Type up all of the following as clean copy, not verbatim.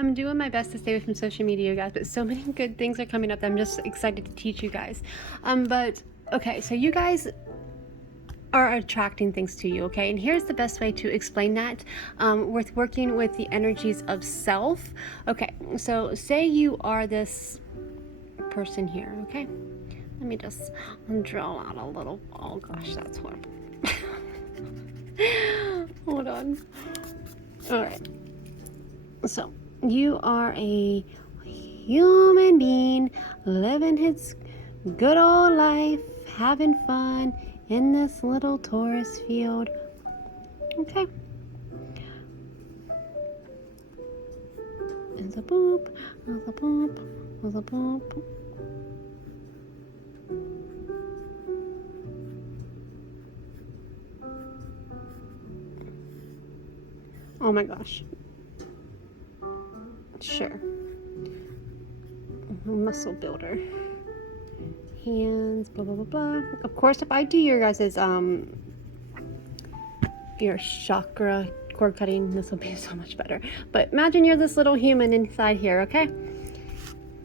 I'm doing my best to stay away from social media, guys, but so many good things are coming up that I'm just excited to teach you guys. But okay, so you guys are attracting things to you, okay? And here's the best way to explain that with working with the energies of self. Okay, so say you are this person here, okay? Let me just draw out a little. Oh gosh, that's horrible. Hold on. All right. So you are a human being living his good old life, having fun in this little Taurus field. Okay. There's a boop, there's a boop, there's a boop. Oh my gosh. Sure. Muscle builder. Hands, blah, blah, blah, blah. Of course, if I do your guys' your chakra cord cutting, this will be so much better. But imagine you're this little human inside here, okay?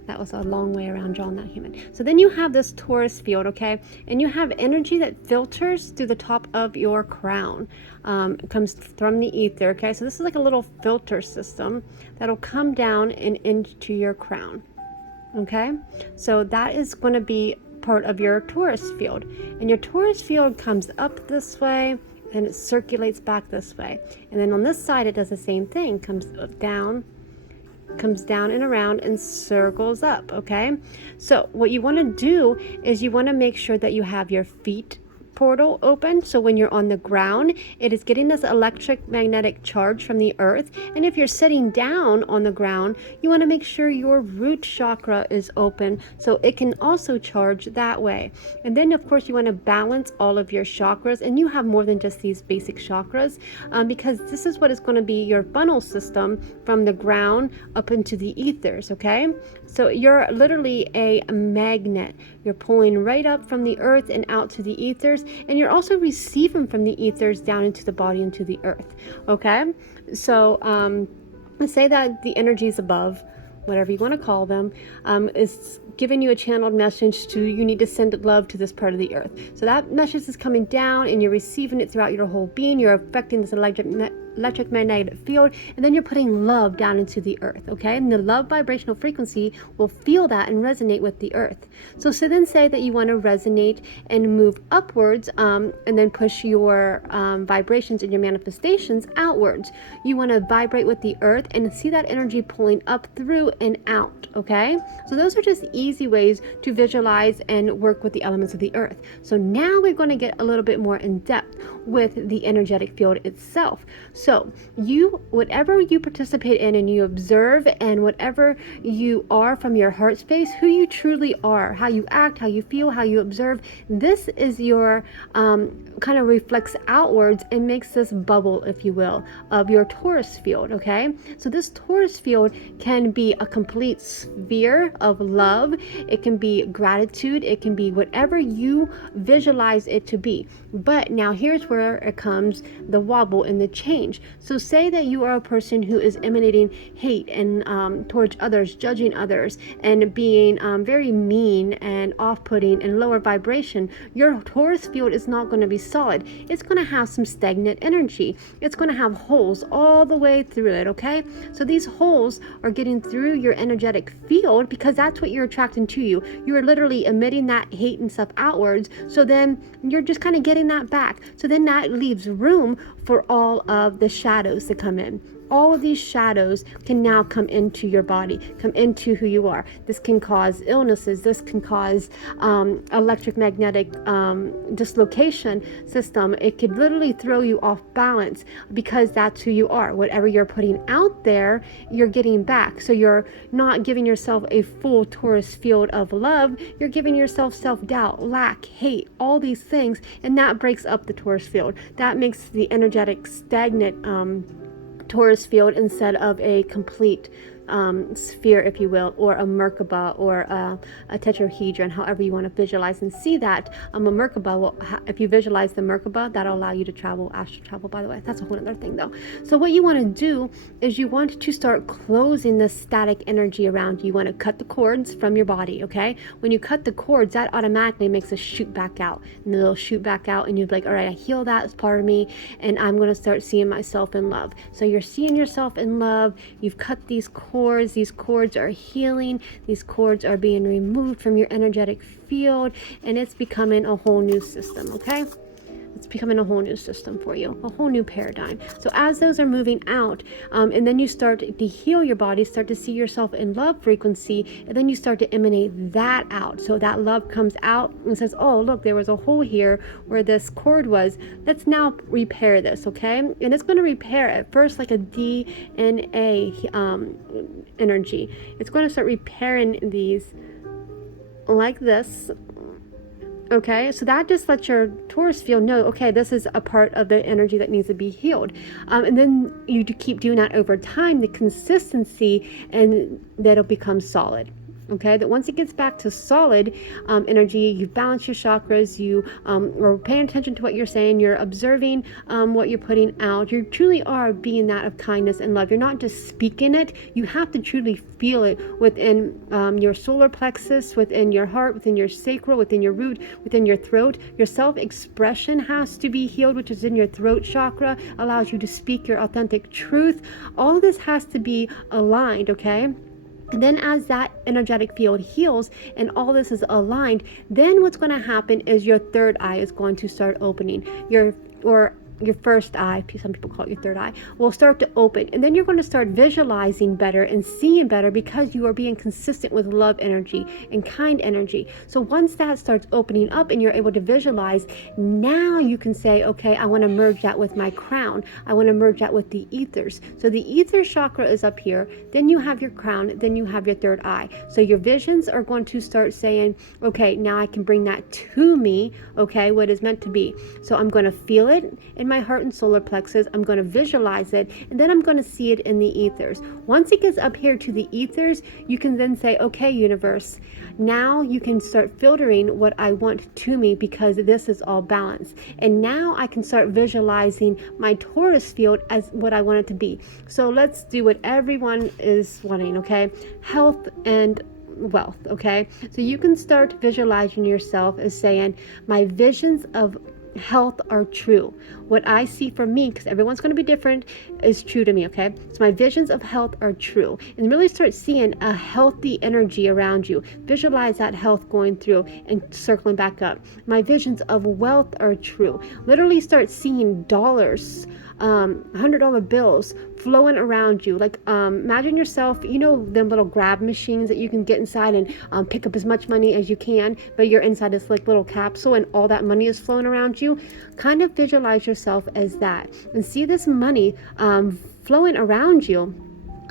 That was a long way around drawing that human. So then you have this Taurus field, okay? And you have energy that filters through the top of your crown. It comes from the ether, okay? So this is like a little filter system that'll come down and into your crown, okay? So that is going to be part of your Taurus field. And your Taurus field comes up this way, and it circulates back this way. And then on this side, it does the same thing, comes down and around and circles up, okay? So what you want to do is you want to make sure that you have your feet portal open, so when you're on the ground, it is getting this electromagnetic charge from the earth. And if you're sitting down on the ground, you want to make sure your root chakra is open so it can also charge that way. And then of course you want to balance all of your chakras, and you have more than just these basic chakras, because this is what is going to be your funnel system from the ground up into the ethers, okay? So you're literally a magnet. You're pulling right up from the earth and out to the ethers, and you're also receiving from the ethers down into the body, into the earth, okay? So let's say that the energies above, whatever you want to call them, is giving you a channeled message to, you need to send love to this part of the earth. So that message is coming down and you're receiving it throughout your whole being. You're affecting this electromagnetic field, and then you're putting love down into the earth, okay? And the love vibrational frequency will feel that and resonate with the earth. So then say that you want to resonate and move upwards, and then push your vibrations and your manifestations outwards. You want to vibrate with the earth and see that energy pulling up through and out, okay? So those are just easy ways to visualize and work with the elements of the earth. So now we're going to get a little bit more in depth with the energetic field itself. So whatever you participate in and you observe, and whatever you are from your heart space, who you truly are, how you act, how you feel, how you observe, this is your kind of reflects outwards and makes this bubble, if you will, of your Taurus field, okay? So this Taurus field can be a complete sphere of love. It can be gratitude. It can be whatever you visualize it to be. But now here's where it comes the wobble and the change. So say that you are a person who is emanating hate and towards others, judging others, and being very mean and off-putting and lower vibration. Your Taurus field is not going to be solid. It's going to have some stagnant energy. It's going to have holes all the way through it, okay? So these holes are getting through your energetic field because that's what you're attracting to you. You are literally emitting that hate and stuff outwards. So then you're just kind of getting that back. So then that leaves room for all of the shadows to come in. All of these shadows can now come into your body, come into who you are. This can cause illnesses. This can cause electromagnetic dislocation system. It could literally throw you off balance because that's who you are. Whatever you're putting out there, you're getting back. So you're not giving yourself a full Taurus field of love. You're giving yourself self-doubt, lack, hate, all these things, and that breaks up the Taurus field. That makes the energetic stagnant Taurus field instead of a complete sphere, if you will, or a Merkaba, or a tetrahedron, however you want to visualize and see that. A Merkaba will, if you visualize the Merkaba, that'll allow you to travel, astral travel, by the way. That's a whole other thing though. So what you want to do is you want to start closing the static energy around you. You want to cut the cords from your body, okay? When you cut the cords, that automatically makes a shoot back out, and it'll shoot back out, and you'll be like, all right, I heal that as part of me, and I'm going to start seeing myself in love. So you're seeing yourself in love. You've cut these cords. These cords are healing. These cords are being removed from your energetic field, and it's becoming a whole new system, okay? It's becoming a whole new system for you, a whole new paradigm. So as those are moving out, and then you start to heal your body, start to see yourself in love frequency, and then you start to emanate that out. So that love comes out and says, oh, look, there was a hole here where this cord was. Let's now repair this, okay? And it's going to repair at first like a DNA energy. It's going to start repairing these like this. Okay, so that just lets your Taurus field know, okay, this is a part of the energy that needs to be healed. And then you keep doing that over time, the consistency, and that'll become solid. Okay, that once it gets back to solid energy, you've balanced your chakras, you are paying attention to what you're saying, you're observing what you're putting out. You truly are being that of kindness and love. You're not just speaking it, you have to truly feel it within your solar plexus, within your heart, within your sacral, within your root, within your throat. Your self-expression has to be healed, which is in your throat chakra, allows you to speak your authentic truth. All of this has to be aligned, okay? And then as that energetic field heals and all this is aligned, then what's going to happen is your third eye is going to start opening. Your first eye, some people call it your third eye, will start to open. And then you're going to start visualizing better and seeing better because you are being consistent with love energy and kind energy. So once that starts opening up and you're able to visualize, now you can say, okay, I want to merge that with my crown. I want to merge that with the ethers. So the ether chakra is up here. Then you have your crown. Then you have your third eye. So your visions are going to start saying, okay, now I can bring that to me, okay, what is meant to be. So I'm going to feel it in my heart and solar plexus. I'm going to visualize it, and then I'm going to see it in the ethers. Once it gets up here to the ethers, you can then say, okay, universe, now you can start filtering what I want to me because this is all balanced. And now I can start visualizing my Taurus field as what I want it to be. So let's do what everyone is wanting, okay? Health and wealth, okay? So you can start visualizing yourself as saying, my visions of health are true. What I see for me, because everyone's going to be different, is true to me, okay? So my visions of health are true. And really start seeing a healthy energy around you. Visualize that health going through and circling back up. My visions of wealth are true. Literally start seeing dollars, $100 bills flowing around you. Like imagine yourself, you know, them little grab machines that you can get inside and pick up as much money as you can, but you're inside this like little capsule and all that money is flowing around you. Kind of visualize yourself as that and see this money flowing around you.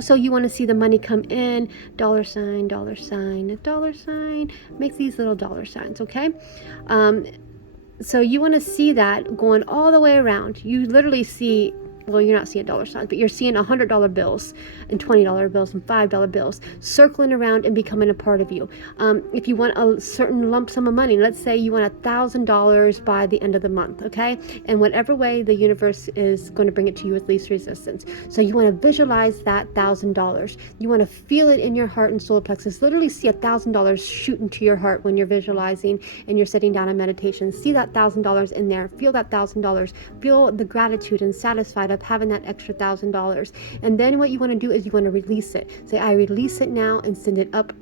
So you want to see the money come in, dollar sign, dollar sign, dollar sign, make these little dollar signs, okay? So you want to see that going all the way around. You literally see, well, you're not seeing dollar signs, but you're seeing $100 bills and $20 bills and $5 bills circling around and becoming a part of you. If you want a certain lump sum of money, let's say you want $1,000 by the end of the month, okay? And whatever way the universe is going to bring it to you with least resistance. So you want to visualize that $1,000. You want to feel it in your heart and solar plexus. Literally see $1,000 shoot into your heart when you're visualizing and you're sitting down in meditation. See that $1,000 in there. Feel that $1,000. Feel the gratitude and satisfied of having that extra $1,000. And then what you want to do is you want to release it. Say, I release it now, and send it up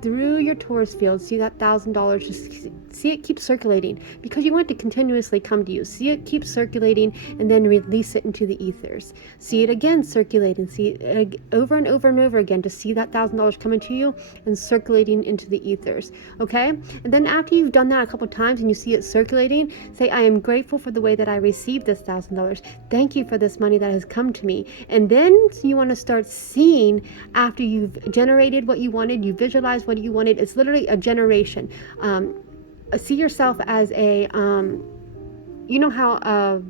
through your Taurus field. See that $1,000, just see it keep circulating because you want it to continuously come to you. See it keep circulating and then release it into the ethers. See it again circulating. See it over and over and over again to see that $1,000 coming to you and circulating into the ethers. Okay? And then after you've done that a couple times and you see it circulating, say, I am grateful for the way that I received this $1,000. Thank you for this money that has come to me. And then you want to start seeing, after you've generated what you wanted, you visualize what you wanted. It's literally a generation. See yourself as a, you know how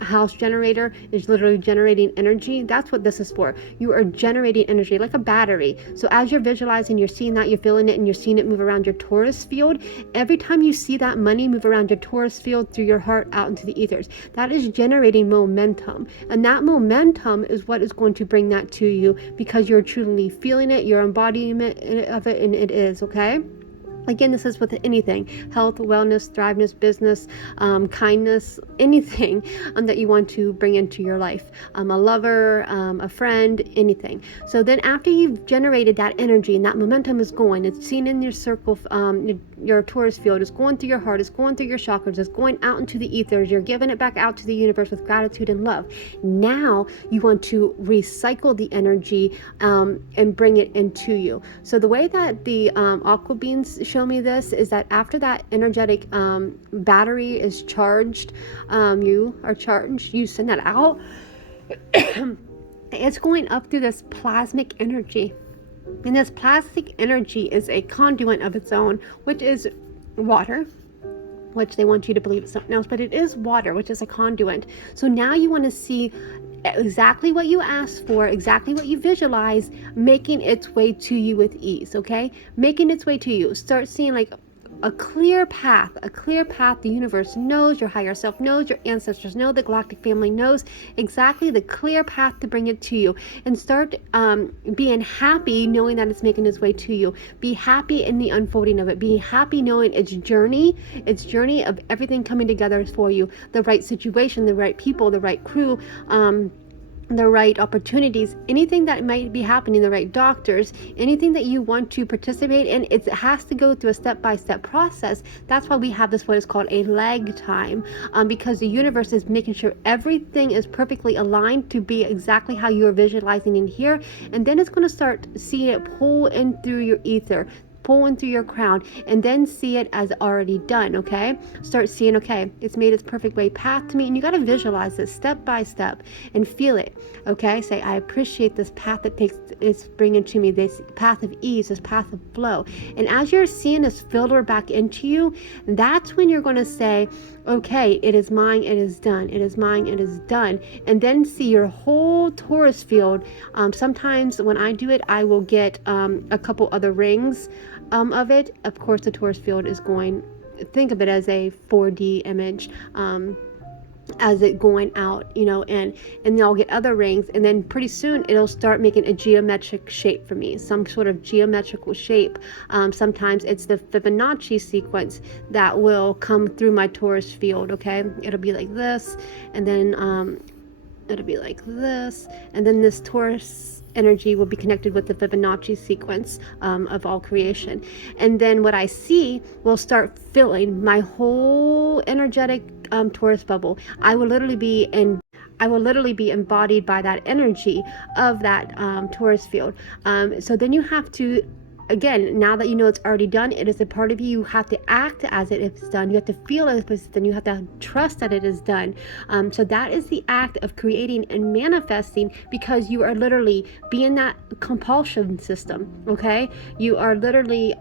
house generator is literally generating energy. That's what this is for. You are generating energy like a battery. So as you're visualizing, you're seeing that, you're feeling it, and you're seeing it move around your Taurus field. Every time you see that money move around your Taurus field through your heart out into the ethers, that is generating momentum. And that momentum is what is going to bring that to you, because you're truly feeling it, you're embodiment of it, and it is, okay? Again, this is with anything: health, wellness, thriveness, business, kindness, anything that you want to bring into your life. A lover, a friend, anything. So then after you've generated that energy and that momentum is going, it's seen in your circle, your Taurus field, it's going through your heart, it's going through your chakras, it's going out into the ethers, you're giving it back out to the universe with gratitude and love. Now you want to recycle the energy and bring it into you. So the way that the aqua beans show me this is that after that energetic battery is charged, you are charged, you send that out, it's going up through this plasmic energy. And this plastic energy is a conduit of its own, which is water, which they want you to believe is something else, but it is water, which is a conduit. So now you want to see exactly what you asked for, exactly what you visualize, making its way to you with ease, okay? Making its way to you. Start seeing like a clear path. The universe knows, your higher self knows, your ancestors know, the galactic family knows exactly the clear path to bring it to you. And start being happy knowing that it's making its way to you. Be happy in the unfolding of it. Be happy knowing its journey of everything coming together for you. The right situation, the right people, the right crew, the right opportunities, anything that might be happening, the right doctors, anything that you want to participate in, it has to go through a step-by-step process. That's why we have this, what is called a lag time, because the universe is making sure everything is perfectly aligned to be exactly how you are visualizing in here. And then it's going to start seeing it pull in through your ether, pulling through your crown, and then see it as already done, okay? Start seeing, okay, it's made its perfect way path to me, and you got to visualize this step by step and feel it, okay? Say, I appreciate this path that is bringing to me, this path of ease, this path of flow. And as you're seeing this filter back into you, that's when you're going to say, okay, it is mine, it is done, it is mine, it is done. And then see your whole Taurus field. Sometimes when I do it, I will get a couple other rings of it. Of course, the Taurus field is going, think of it as a 4D image, as it going out, and then I'll get other rings, and then pretty soon it'll start making a geometric shape for me, some sort of geometrical shape. Sometimes it's the Fibonacci sequence that will come through my Taurus field, okay? It'll be like this, and then it'll be like this, and then this Taurus energy will be connected with the Fibonacci sequence of all creation. And then what I see will start filling my whole energetic Taurus bubble. I will literally be embodied by that energy of that Taurus field. So then you have to, again, now that you know it's already done, it is a part of you. You have to act as it is done. You have to feel as it's done. You have to trust that it is done. So that is the act of creating and manifesting, because you are literally being that compulsion system, okay? You are literally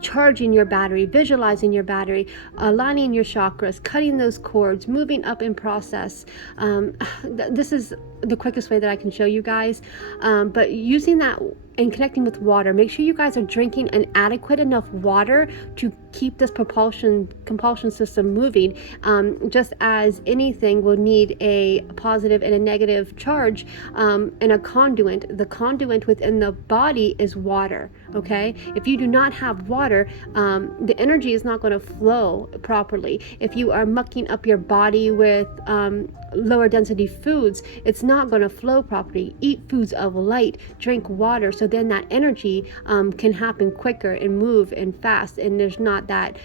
charging your battery, visualizing your battery, aligning your chakras, cutting those cords, moving up in process. This is the quickest way that I can show you guys, but using that and connecting with water. Make sure you guys are drinking an adequate enough water to keep this compulsion system moving. Just as anything will need a positive and a negative charge, and a conduit. The conduit within the body is water, okay? If you do not have water, the energy is not going to flow properly. If you are mucking up your body with lower density foods, it's not going to flow properly. Eat foods of light, drink water, so then that energy can happen quicker and move and fast, and there's not that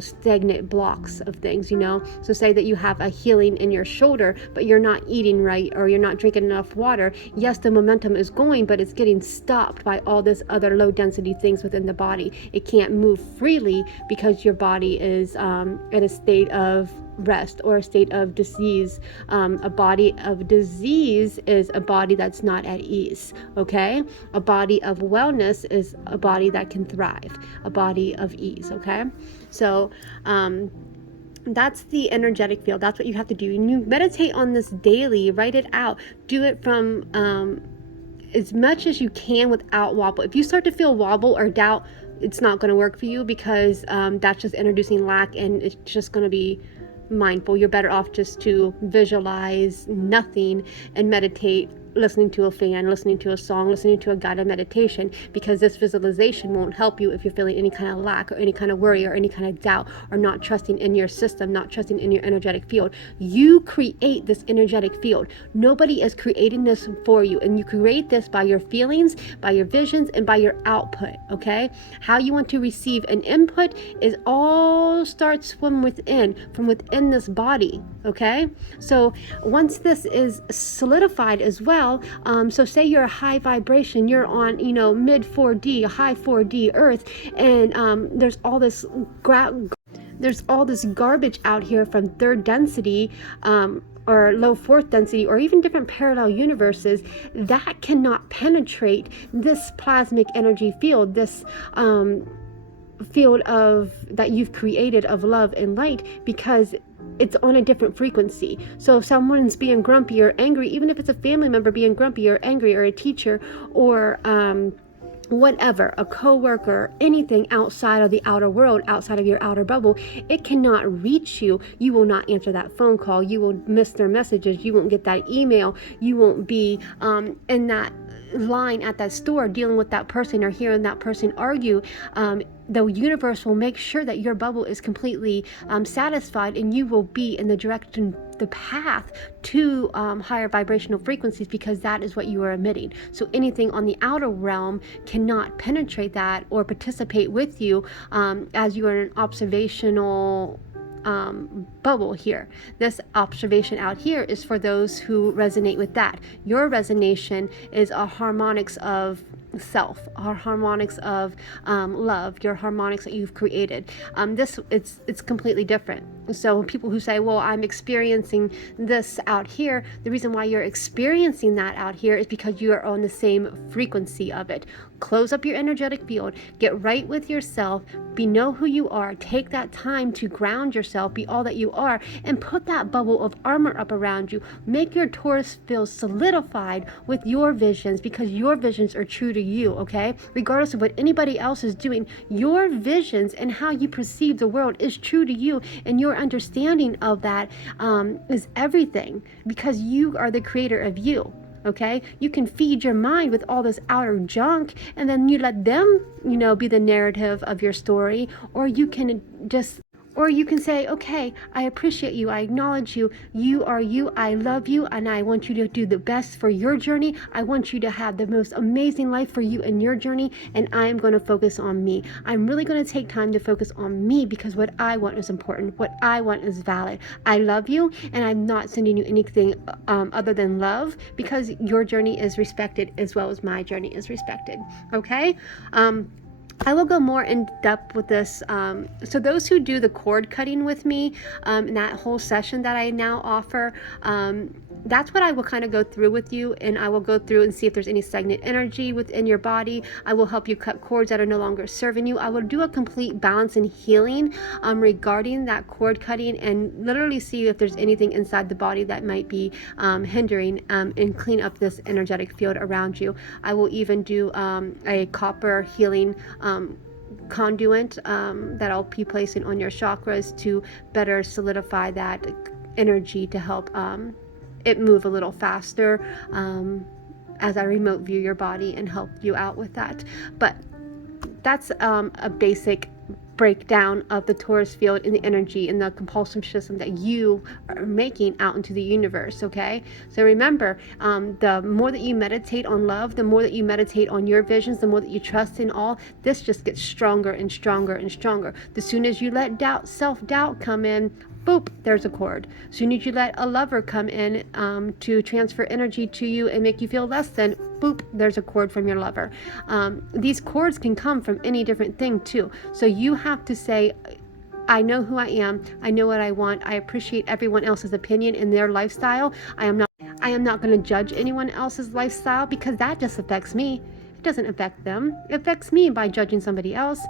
stagnant blocks of things. So say that you have a healing in your shoulder, but you're not eating right, or you're not drinking enough water. Yes, the momentum is going, but it's getting stopped by all this other low density things within the body. It can't move freely because your body is in a state of rest or a state of disease. A body of disease is a body that's not at ease, okay? A body of wellness is a body that can thrive, a body of ease, okay? So That's the energetic field. That's what you have to do. And you meditate on this daily, write it out, do it from as much as you can without wobble. If you start to feel wobble or doubt, it's not going to work for you, because that's just introducing lack, and it's just going to be mindful. You're better off just to visualize nothing and meditate, listening to a fan, listening to a song, listening to a guided meditation, because this visualization won't help you if you're feeling any kind of lack or any kind of worry or any kind of doubt, or not trusting in your system, not trusting in your energetic field. You create this energetic field. Nobody is creating this for you, and you create this by your feelings, by your visions, and by your output. Okay, how you want to receive an input is all starts from within this body. Okay, so once this is solidified as well, so say you're a high vibration, you're on mid 4D, high 4D earth, and there's all this garbage out here from third density, or low fourth density, or even different parallel universes that cannot penetrate this plasmic energy field, this field of that you've created of love and light, because it's on a different frequency. So if someone's being grumpy or angry, even if it's a family member being grumpy or angry, or a teacher, or whatever, a coworker, anything outside of the outer world, outside of your outer bubble, it cannot reach you. You will not answer that phone call. You will miss their messages. You won't get that email. You won't be in that line at that store dealing with that person, or hearing that person argue. The universe will make sure that your bubble is completely satisfied, and you will be in the direction, the path to higher vibrational frequencies, because that is what you are emitting. So anything on the outer realm cannot penetrate that or participate with you, as you are in an observational bubble here. This observation out here is for those who resonate with that. Your resonation is a harmonics of self, or harmonics of love, your harmonics that you've created. It's completely different. So people who say, well, I'm experiencing this out here, the reason why you're experiencing that out here is because you are on the same frequency of it. Close up your energetic field, get right with yourself, know who you are, take that time to ground yourself, be all that you are, and put that bubble of armor up around you. Make your Taurus field solidified with your visions, because your visions are true to you, okay? Regardless of what anybody else is doing, your visions and how you perceive the world is true to you, and your understanding of that is everything, because you are the creator of you. Okay, you can feed your mind with all this outer junk, and then you let them, be the narrative of your story, or you can say, okay, I appreciate you, I acknowledge you, you are you, I love you, and I want you to do the best for your journey. I want you to have the most amazing life for you in your journey, and I am going to focus on me. I'm really going to take time to focus on me, because what I want is important, what I want is valid. I love you, and I'm not sending you anything other than love, because your journey is respected as well as my journey is respected. Okay? I will go more in depth with this. So those who do the cord cutting with me, in that whole session that I now offer, that's what I will kind of go through with you, and I will go through and see if there's any stagnant energy within your body. I will help you cut cords that are no longer serving you. I will do a complete balance and healing regarding that cord cutting, and literally see if there's anything inside the body that might be hindering, and clean up this energetic field around you. I will even do a copper healing conduit that I'll be placing on your chakras to better solidify that energy, to help it move a little faster as I remote view your body and help you out with that. But that's a basic breakdown of the Taurus field and the energy and the compulsive system that you are making out into the universe. Okay, so remember, the more that you meditate on love, the more that you meditate on your visions, the more that you trust in all, this just gets stronger and stronger and stronger. The soon as you let self-doubt come in, boop, there's a cord. As soon as you let a lover come in to transfer energy to you and make you feel less than, boop, there's a cord from your lover. These cords can come from any different thing too. So you have to say, I know who I am. I know what I want. I appreciate everyone else's opinion and their lifestyle. I am not going to judge anyone else's lifestyle, because that just affects me. It doesn't affect them. It affects me by judging somebody else,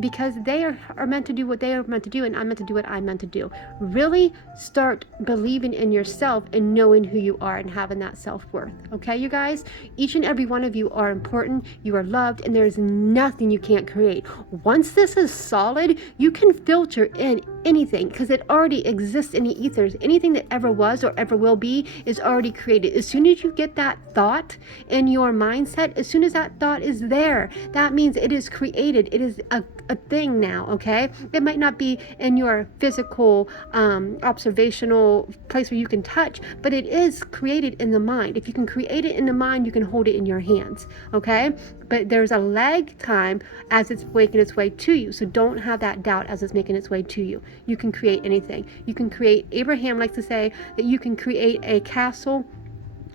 because they are meant to do what they are meant to do, and I'm meant to do what I'm meant to do. Really start believing in yourself and knowing who you are and having that self-worth. Okay, you guys? Each and every one of you are important. You are loved, and there's nothing you can't create. Once this is solid, you can filter in anything, because it already exists in the ethers. Anything that ever was or ever will be is already created. As soon as you get that thought in your mindset, as soon as that thought is there, that means it is created. It is a thing now. Okay, it might not be in your physical observational place where you can touch, but it is created in the mind. If you can create it in the mind, you can hold it in your hands. Okay, but there's a lag time as it's making its way to you, so don't have that doubt as it's making its way to you. You can create anything. You can create, Abraham likes to say that you can create a castle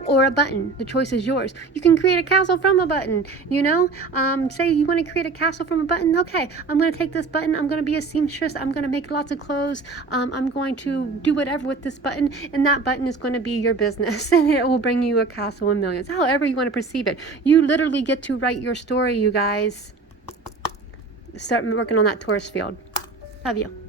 or a button. The choice is yours. You can create a castle from a button, you know. Say you want to create a castle from a button. Okay, I'm going to take this button. I'm going to be a seamstress. I'm going to make lots of clothes. I'm going to do whatever with this button, and that button is going to be your business, and it will bring you a castle and millions. However you want to perceive it. You literally get to write your story, you guys. Start working on that Taurus field. Love you.